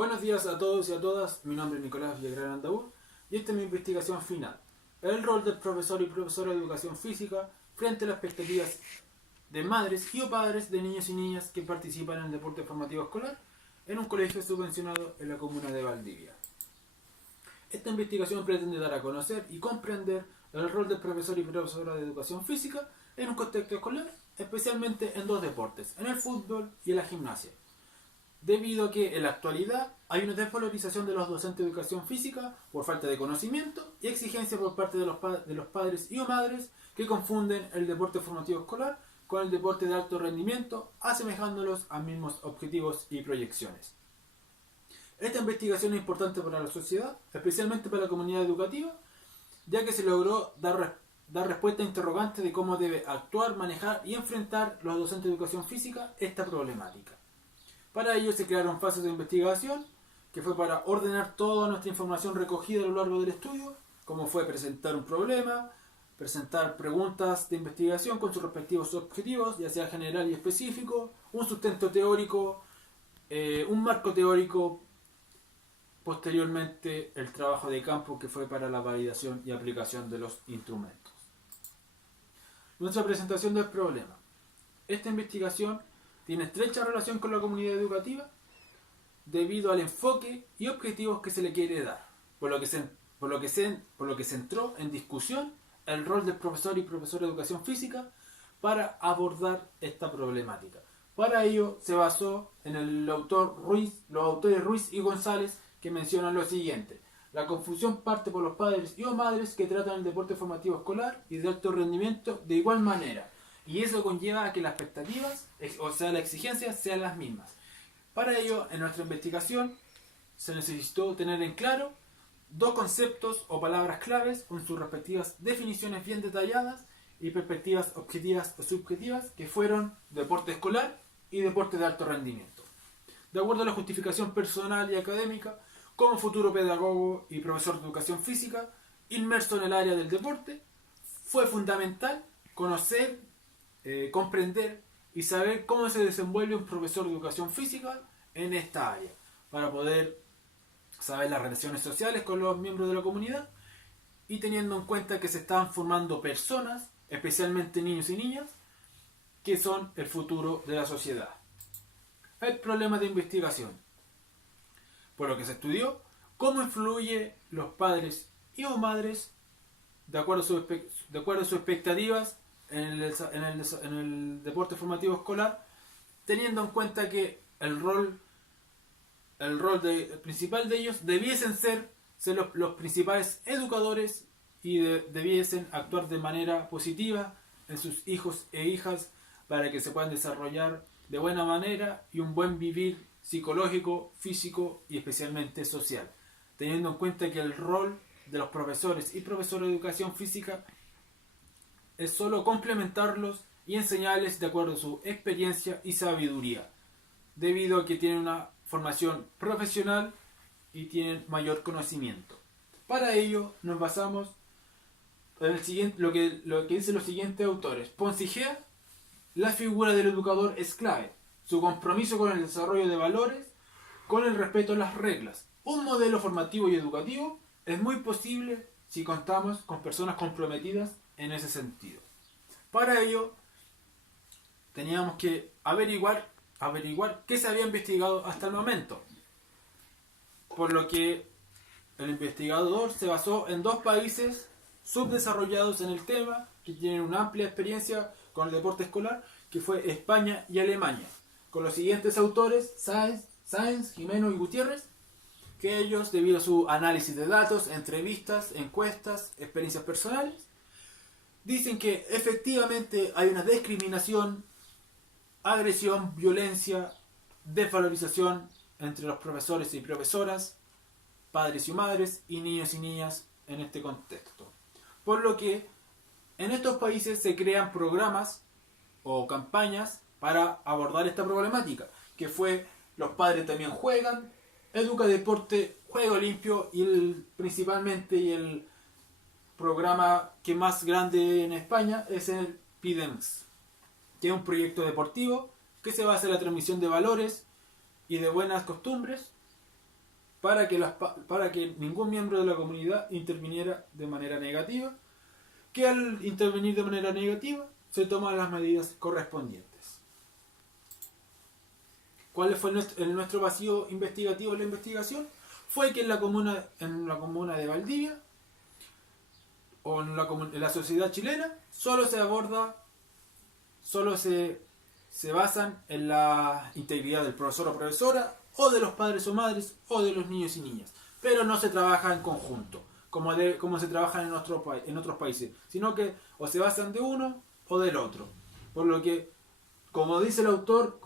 Buenos días a todos y a todas, mi nombre es Nicolás Villagrán Andaúr y esta es mi investigación final. El rol del profesor y profesora de educación física frente a las expectativas de madres y o padres de niños y niñas que participan en el deporte formativo escolar en un colegio subvencionado en la comuna de Valdivia. Esta investigación pretende dar a conocer y comprender el rol del profesor y profesora de educación física en un contexto escolar, especialmente en dos deportes, en el fútbol y en la gimnasia. Debido a que en la actualidad hay una desvalorización de los docentes de educación física por falta de conocimiento y exigencia por parte de los padres y o madres que confunden el deporte formativo escolar con el deporte de alto rendimiento, asemejándolos a mismos objetivos y proyecciones. Esta investigación es importante para la sociedad, especialmente para la comunidad educativa, ya que se logró dar respuesta a interrogantes de cómo debe actuar, manejar y enfrentar los docentes de educación física esta problemática. Para ello se crearon fases de investigación, que fue para ordenar toda nuestra información recogida a lo largo del estudio, como fue presentar un problema, presentar preguntas de investigación con sus respectivos objetivos, ya sea general y específico, un sustento teórico, un marco teórico, posteriormente el trabajo de campo que fue para la validación y aplicación de los instrumentos. Nuestra presentación del problema. Esta investigación tiene estrecha relación con la comunidad educativa debido al enfoque y objetivos que se le quiere dar, por lo que se entró en discusión el rol del profesor y profesora de educación física para abordar esta problemática. Para ello se basó en los autores Ruiz y González, que mencionan lo siguiente: la confusión parte por los padres y o madres que tratan el deporte formativo escolar y de alto rendimiento de igual manera, y eso conlleva a que las expectativas, o sea, las exigencias, sean las mismas. Para ello, en nuestra investigación, se necesitó tener en claro dos conceptos o palabras claves con sus respectivas definiciones bien detalladas y perspectivas objetivas o subjetivas, que fueron deporte escolar y deporte de alto rendimiento. De acuerdo a la justificación personal y académica, como futuro pedagogo y profesor de educación física, inmerso en el área del deporte, fue fundamental conocer, comprender y saber cómo se desenvuelve un profesor de educación física en esta área, para poder saber las relaciones sociales con los miembros de la comunidad y teniendo en cuenta que se estaban formando personas, especialmente niños y niñas, que son el futuro de la sociedad. El problema de investigación. Por lo que se estudió, cómo influye los padres y o madres de acuerdo a sus expectativas en el deporte formativo escolar, teniendo en cuenta que el rol principal de ellos debiesen ser los principales educadores y debiesen actuar de manera positiva en sus hijos e hijas para que se puedan desarrollar de buena manera y un buen vivir psicológico, físico y especialmente social, teniendo en cuenta que el rol de los profesores y profesores de educación física es solo complementarlos y enseñarles de acuerdo a su experiencia y sabiduría, debido a que tienen una formación profesional y tienen mayor conocimiento. Para ello nos basamos en lo que dicen los siguientes autores. Pons y Gea: la figura del educador es clave, su compromiso con el desarrollo de valores, con el respeto a las reglas. Un modelo formativo y educativo es muy posible si contamos con personas comprometidas en ese sentido. Para ello teníamos que averiguar qué se había investigado hasta el momento, por lo que el investigador se basó en dos países subdesarrollados en el tema, que tienen una amplia experiencia con el deporte escolar, que fue España y Alemania, con los siguientes autores: Sáenz, Jimeno y Gutiérrez, que ellos, debido a su análisis de datos, entrevistas, encuestas, experiencias personales, dicen que efectivamente hay una discriminación, agresión, violencia, desvalorización entre los profesores y profesoras, padres y madres y niños y niñas en este contexto. Por lo que en estos países se crean programas o campañas para abordar esta problemática, que fue Los padres también juegan, Educa Deporte, Juego Limpio y principalmente el programa que más grande en España es el PIDEMS, que es un proyecto deportivo que se basa en la transmisión de valores y de buenas costumbres para que ningún miembro de la comunidad interviniera de manera negativa, que al intervenir de manera negativa se toman las medidas correspondientes. ¿Cuál fue nuestro vacío investigativo en la investigación? Fue que en la comuna de Valdivia o en la sociedad chilena solo se basan en la integridad del profesor o profesora, o de los padres o madres, o de los niños y niñas, pero no se trabaja en conjunto como se trabaja en otros países, sino que o se basan de uno o del otro. Por lo que, como dice el autor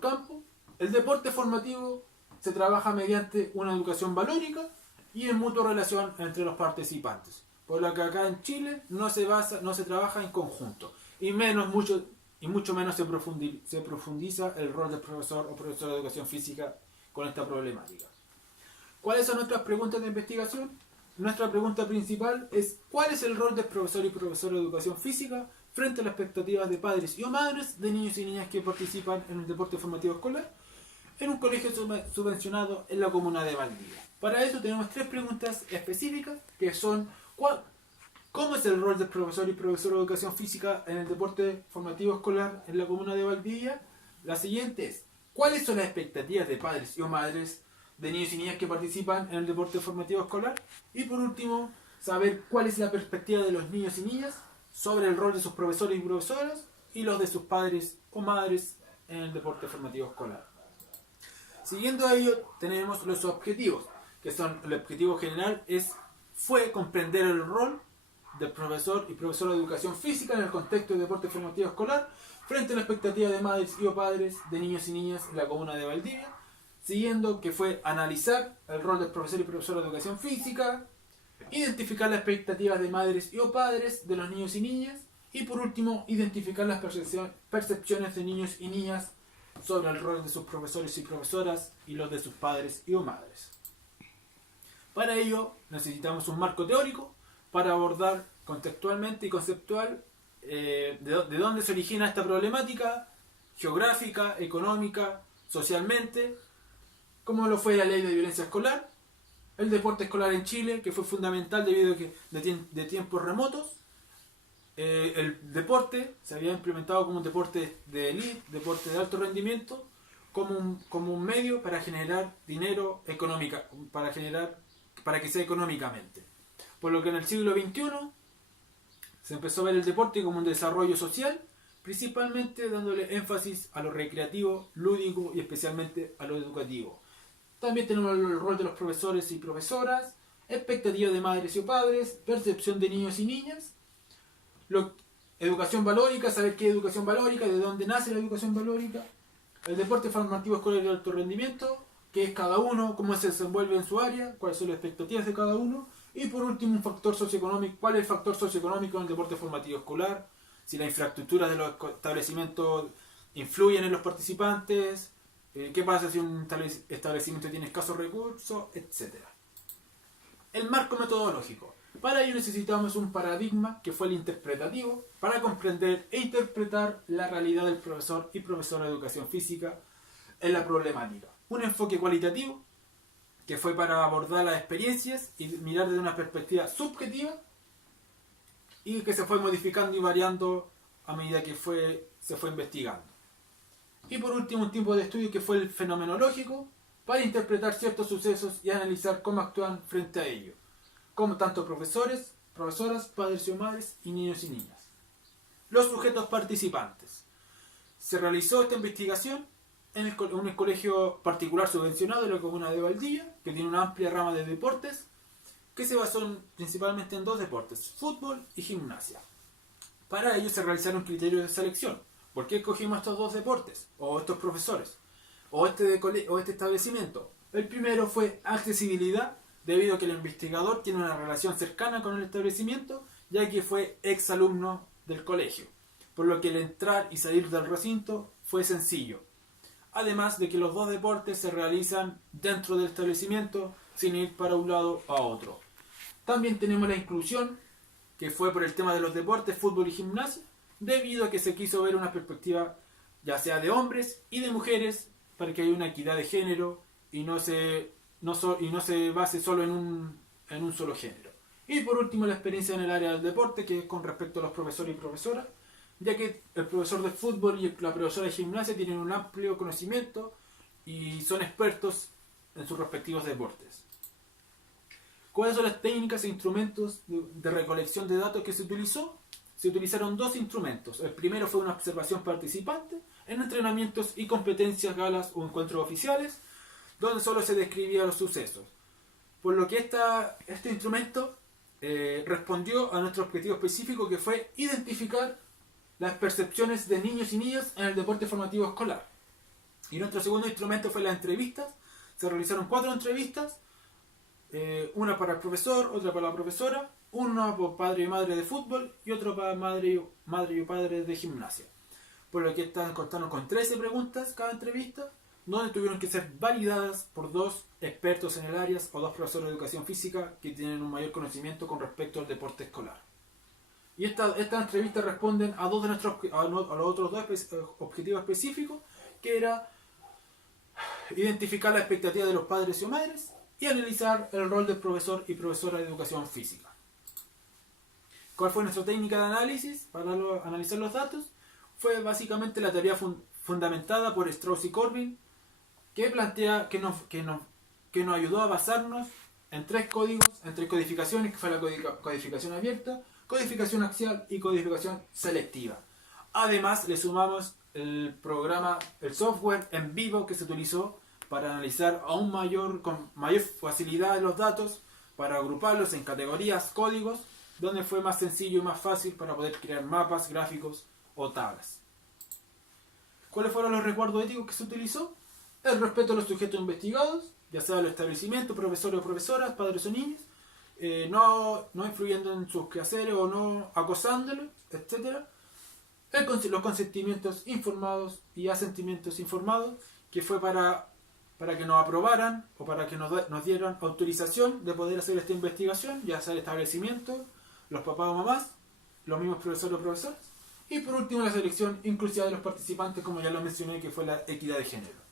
Campo, el deporte formativo se trabaja mediante una educación valórica y en mutua relación entre los participantes. Por lo que acá en Chile no se trabaja en conjunto, y mucho menos se profundiza el rol del profesor o profesora de educación física con esta problemática. ¿Cuáles son nuestras preguntas de investigación? Nuestra pregunta principal es: ¿cuál es el rol del profesor y profesora de educación física frente a las expectativas de padres y o madres de niños y niñas que participan en el deporte formativo escolar en un colegio subvencionado en la comuna de Valdivia? Para eso tenemos 3 preguntas específicas, que son: ¿cómo es el rol del profesor y profesora de educación física en el deporte formativo escolar en la comuna de Valdivia? La siguiente es: ¿cuáles son las expectativas de padres y o madres de niños y niñas que participan en el deporte formativo escolar? Y por último, saber cuál es la perspectiva de los niños y niñas sobre el rol de sus profesores y profesoras y los de sus padres o madres en el deporte formativo escolar. Siguiendo a ello, tenemos los objetivos, que son: el objetivo general fue comprender el rol del profesor y profesora de educación física en el contexto del deporte formativo escolar frente a la expectativa de madres y o padres de niños y niñas en la comuna de Valdivia. Siguiendo, que fue analizar el rol del profesor y profesora de educación física, identificar las expectativas de madres y o padres de los niños y niñas, y por último, identificar las percepciones de niños y niñas sobre el rol de sus profesores y profesoras y los de sus padres y o madres. Para ello necesitamos un marco teórico para abordar contextualmente y conceptual de dónde se origina esta problemática geográfica, económica, socialmente, como lo fue la ley de violencia escolar, el deporte escolar en Chile, que fue fundamental debido a que de tiempos remotos el deporte se había implementado como un deporte de élite, deporte de alto rendimiento, como un medio para generar dinero para que sea económicamente. Por lo que en el siglo XXI se empezó a ver el deporte como un desarrollo social, principalmente dándole énfasis a lo recreativo, lúdico y especialmente a lo educativo. También tenemos el rol de los profesores y profesoras, expectativas de madres y padres, percepción de niños y niñas, educación valórica, saber qué es educación valórica, de dónde nace la educación valórica, el deporte formativo escolar de alto rendimiento, qué es cada uno, cómo se desenvuelve en su área, cuáles son las expectativas de cada uno, y por último un factor socioeconómico, cuál es el factor socioeconómico en el deporte formativo escolar, si la infraestructura de los establecimientos influyen en los participantes, qué pasa si un establecimiento tiene escasos recursos, etc. El marco metodológico. Para ello necesitamos un paradigma que fue el interpretativo para comprender e interpretar la realidad del profesor y profesora de educación física en la problemática. Un enfoque cualitativo que fue para abordar las experiencias y mirar desde una perspectiva subjetiva y que se fue modificando y variando a medida que se fue investigando. Y por último, un tipo de estudio que fue el fenomenológico para interpretar ciertos sucesos y analizar cómo actúan frente a ellos, como tanto profesores, profesoras, padres y madres y niños y niñas. Los sujetos participantes. Se realizó esta investigación en un colegio particular subvencionado de la comuna de Valdivia, que tiene una amplia rama de deportes, que se basó principalmente en 2 deportes, fútbol y gimnasia. Para ello se realizaron criterios de selección. ¿Por qué escogimos estos 2 deportes? O estos profesores. O este establecimiento. El primero fue accesibilidad, debido a que el investigador tiene una relación cercana con el establecimiento, ya que fue exalumno del colegio. Por lo que el entrar y salir del recinto fue sencillo. Además de que los 2 deportes se realizan dentro del establecimiento sin ir para un lado a otro. También tenemos la inclusión, que fue por el tema de los deportes, fútbol y gimnasia, debido a que se quiso ver una perspectiva ya sea de hombres y de mujeres para que haya una equidad de género y no se y no se base solo en un solo género. Y por último, la experiencia en el área del deporte, que es con respecto a los profesores y profesoras, ya que el profesor de fútbol y la profesora de gimnasia tienen un amplio conocimiento y son expertos en sus respectivos deportes. ¿Cuáles son las técnicas e instrumentos de recolección de datos que se utilizó? Se utilizaron dos instrumentos. El primero fue una observación participante en entrenamientos y competencias, galas o encuentros oficiales, donde solo se describían los sucesos. Por lo que este instrumento respondió a nuestro objetivo específico, que fue identificar las percepciones de niños y niñas en el deporte formativo escolar. Y nuestro segundo instrumento fue las entrevistas. Se realizaron 4 entrevistas, una para el profesor, otra para la profesora, una por padre y madre de fútbol y otra para madre y padre de gimnasia. Por lo que contaron con 13 preguntas cada entrevista, donde tuvieron que ser validadas por 2 expertos en el área o 2 profesores de educación física que tienen un mayor conocimiento con respecto al deporte escolar. Y estas entrevistas responden a los otros 2 objetivos específicos, que era identificar la expectativa de los padres y madres y analizar el rol del profesor y profesora de educación física. ¿Cuál fue nuestra técnica de análisis para analizar los datos? Fue básicamente la teoría fundamentada por Strauss y Corbin, que plantea que nos ayudó a basarnos en 3 códigos, en 3 codificaciones, que fue la codificación abierta, codificación axial y codificación selectiva. Además, le sumamos el software en vivo que se utilizó para analizar con mayor facilidad los datos, para agruparlos en categorías, códigos, donde fue más sencillo y más fácil para poder crear mapas, gráficos o tablas. ¿Cuáles fueron los resguardos éticos que se utilizó? El respeto a los sujetos investigados, ya sea el establecimiento, profesores o profesoras, padres o niños, no influyendo en sus quehaceres o no acosándolos, etc. Los consentimientos informados y asentimientos informados, que fue para que nos aprobaran o para que nos dieran autorización de poder hacer esta investigación, ya sea el establecimiento, los papás o mamás, los mismos profesores o profesoras, y por último la selección inclusiva de los participantes, como ya lo mencioné, que fue la equidad de género.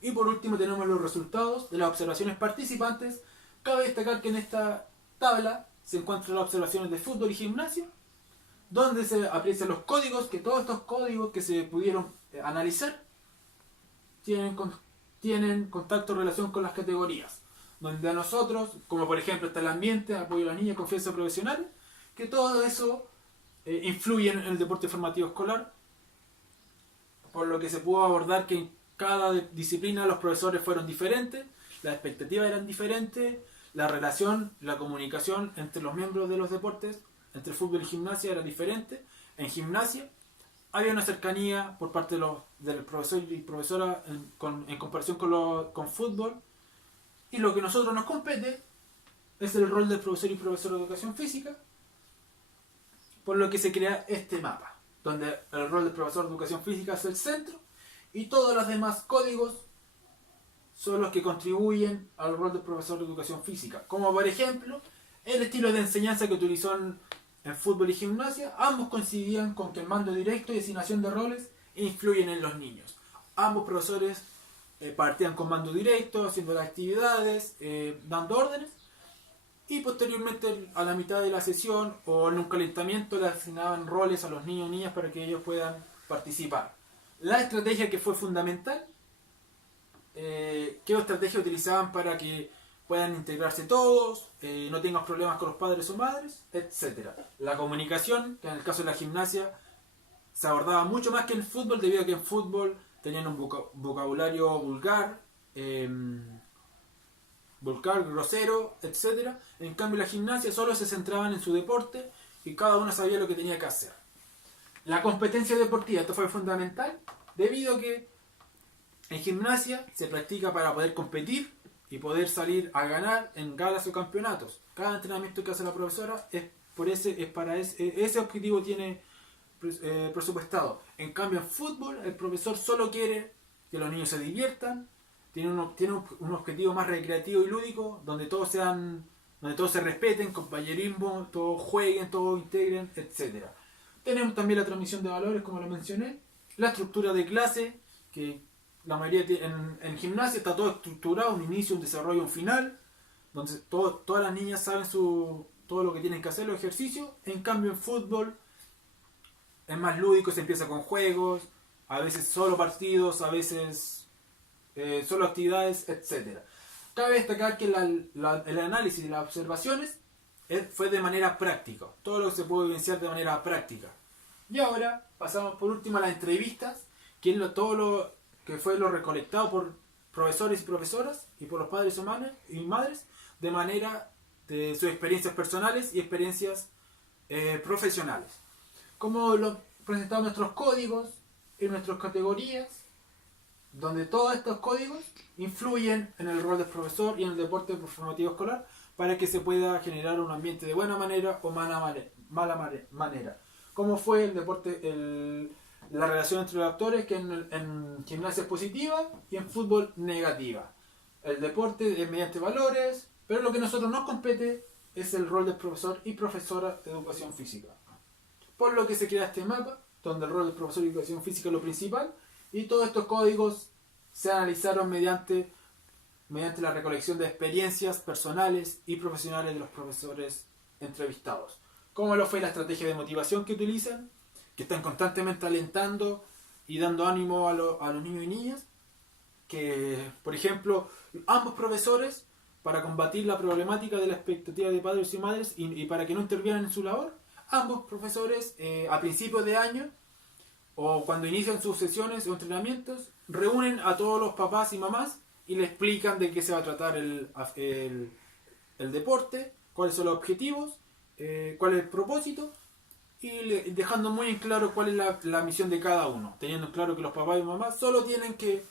Y por último tenemos los resultados de las observaciones participantes. Cabe destacar que en esta tabla se encuentran las observaciones de fútbol y gimnasia, donde se aprecian los códigos, que todos estos códigos que se pudieron analizar tienen contacto o relación con las categorías, donde a nosotros, como por ejemplo está el ambiente, apoyo a la niña, confianza profesional, que todo eso influye en el deporte formativo escolar, por lo que se pudo abordar que en cada disciplina los profesores fueron diferentes, las expectativas eran diferentes, la relación, la comunicación entre los miembros de los deportes, entre fútbol y gimnasia, era diferente. En gimnasia había una cercanía por parte del profesor y profesora en comparación con fútbol, y lo que a nosotros nos compete es el rol del profesor y profesora de educación física, por lo que se crea este mapa, donde el rol del profesor de educación física es el centro y todos los demás códigos son los que contribuyen al rol del profesor de educación física, como por ejemplo el estilo de enseñanza que utilizó en fútbol y gimnasia. Ambos coincidían con que el mando directo y asignación de roles influyen en los niños. Ambos profesores partían con mando directo, haciendo las actividades, dando órdenes, y posteriormente a la mitad de la sesión o en un calentamiento le asignaban roles a los niños y niñas para que ellos puedan participar. La estrategia que fue fundamental, ¿qué estrategia utilizaban para que puedan integrarse todos, no tengan problemas con los padres o madres, etc. La comunicación, que en el caso de la gimnasia se abordaba mucho más que en el fútbol, debido a que en fútbol tenían un vocabulario vulgar, grosero, etc. En cambio la gimnasia solo se centraban en su deporte y cada uno sabía lo que tenía que hacer. La competencia deportiva, esto fue fundamental, debido a que en gimnasia se practica para poder competir y poder salir a ganar en galas o campeonatos. Cada entrenamiento que hace la profesora ese objetivo tiene presupuestado. En cambio en fútbol el profesor solo quiere que los niños se diviertan, tiene un objetivo más recreativo y lúdico, donde todos se respeten, compañerismo, todos jueguen, todos integren, etc. Tenemos también la transmisión de valores, como lo mencioné, la estructura de clase, que la mayoría en gimnasia está todo estructurado, un inicio, un desarrollo, un final, donde todas las niñas saben todo lo que tienen que hacer, los ejercicios. En cambio en fútbol es más lúdico, se empieza con juegos, a veces solo partidos, a veces solo actividades, etcétera. Cabe destacar que el análisis y las observaciones fue de manera práctica, todo lo que se puede evidenciar de manera práctica. Y ahora pasamos por último a las entrevistas, que es todo lo que fue lo recolectado por profesores y profesoras y por los padres y madres de manera de sus experiencias personales y experiencias profesionales. Como lo presentamos nuestros códigos y nuestras categorías, donde todos estos códigos influyen en el rol del profesor y en el deporte formativo escolar para que se pueda generar un ambiente de buena manera o mala manera. Como fue el deporte, la relación entre los actores, que en gimnasia es positiva y en fútbol negativa. El deporte es mediante valores, pero lo que a nosotros nos compete es el rol del profesor y profesora de educación física. Por lo que se crea este mapa, donde el rol del profesor de educación física es lo principal, y todos estos códigos se analizaron mediante la recolección de experiencias personales y profesionales de los profesores entrevistados. Como lo fue la estrategia de motivación que utilizan, que están constantemente alentando y dando ánimo a los niños y niñas, que por ejemplo ambos profesores, para combatir la problemática de la expectativa de padres y madres y para que no intervieran en su labor, ambos profesores a principios de año o cuando inician sus sesiones o entrenamientos, reúnen a todos los papás y mamás y le explican de qué se va a tratar el deporte, cuáles son los objetivos, cuál es el propósito, y dejando muy en claro cuál es la misión de cada uno, teniendo claro que los papás y mamás solo tienen que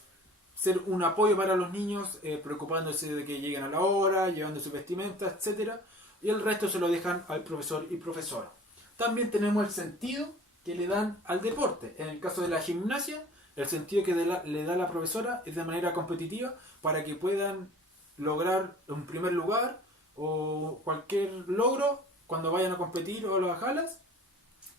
ser un apoyo para los niños, preocupándose de que lleguen a la hora, llevando su vestimenta, etc. Y el resto se lo dejan al profesor y profesora. También tenemos el sentido que le dan al deporte. En el caso de la gimnasia, el sentido que le da la profesora es de manera competitiva para que puedan lograr un primer lugar o cualquier logro cuando vayan a competir o a las galas,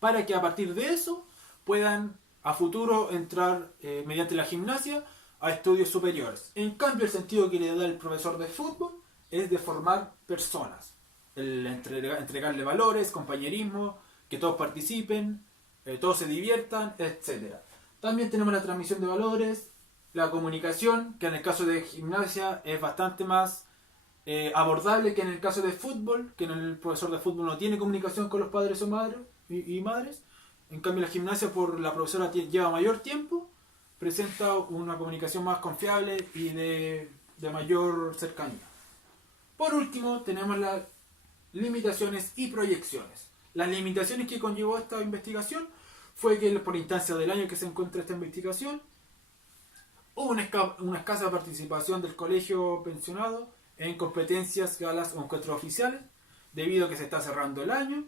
para que a partir de eso puedan a futuro entrar mediante la gimnasia a estudios superiores. En cambio, el sentido que le da el profesor de fútbol es de formar personas, el entregarle valores, compañerismo, que todos participen, todos se diviertan, etc. También tenemos la transmisión de valores, la comunicación, que en el caso de gimnasia es bastante más abordable que en el caso de fútbol, que en el profesor de fútbol no tiene comunicación con los padres o madres y madres. En cambio la gimnasia, por la profesora lleva mayor tiempo, presenta una comunicación más confiable y de mayor cercanía. Por último tenemos las limitaciones y proyecciones. Las limitaciones que conllevó esta investigación fue que por instancia del año que se encuentra esta investigación hubo una escasa participación del colegio pensionado en competencias, galas o encuentros oficiales, debido a que se está cerrando el año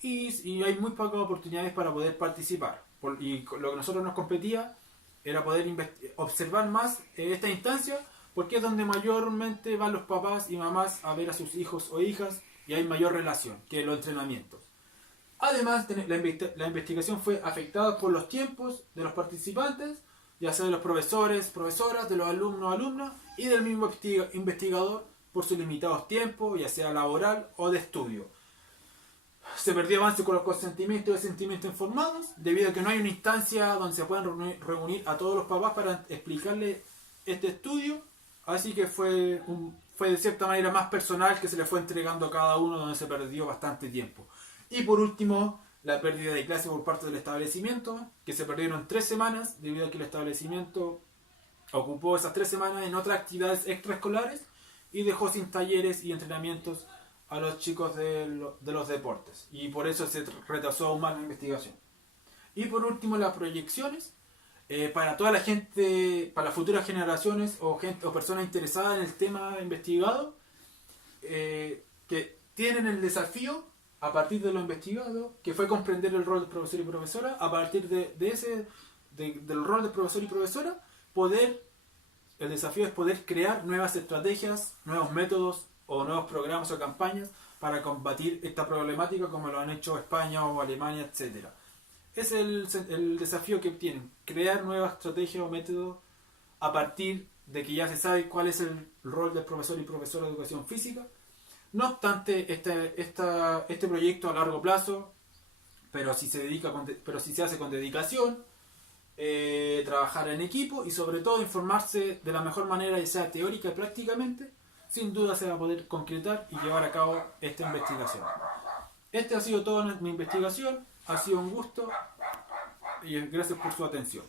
y hay muy pocas oportunidades para poder participar. Y lo que a nosotros nos competía era poder observar más esta instancia, porque es donde mayormente van los papás y mamás a ver a sus hijos o hijas y hay mayor relación que los entrenamientos. Además, la investigación fue afectada por los tiempos de los participantes, ya sea de los profesores, profesoras, de los alumnos, alumnas y del mismo investigador por sus limitados tiempos, ya sea laboral o de estudio. Se perdió avance con los consentimientos y sentimientos informados, debido a que no hay una instancia donde se puedan reunir a todos los papás para explicarles este estudio, así que fue de cierta manera más personal, que se le fue entregando a cada uno, donde se perdió bastante tiempo. Y por último, la pérdida de clase por parte del establecimiento, que se perdieron 3 semanas, debido a que el establecimiento ocupó esas 3 semanas en otras actividades extraescolares y dejó sin talleres y entrenamientos a los chicos de los deportes. Y por eso se retrasó aún más la investigación. Y por último, las proyecciones. Para toda la gente, para las futuras generaciones o personas interesadas en el tema investigado, que tienen el desafío, a partir de lo investigado, que fue comprender el rol de profesor y profesora, a partir del rol de profesor y profesora, el desafío es poder crear nuevas estrategias, nuevos métodos o nuevos programas o campañas para combatir esta problemática, como lo han hecho España o Alemania, etc. Es el desafío que tienen, crear nuevas estrategias o métodos a partir de que ya se sabe cuál es el rol del profesor y profesora de educación física. No obstante, este proyecto a largo plazo, pero si se hace con dedicación, trabajar en equipo y sobre todo informarse de la mejor manera, ya sea teórica y prácticamente, sin duda se va a poder concretar y llevar a cabo esta investigación. Este ha sido toda mi investigación, ha sido un gusto y gracias por su atención.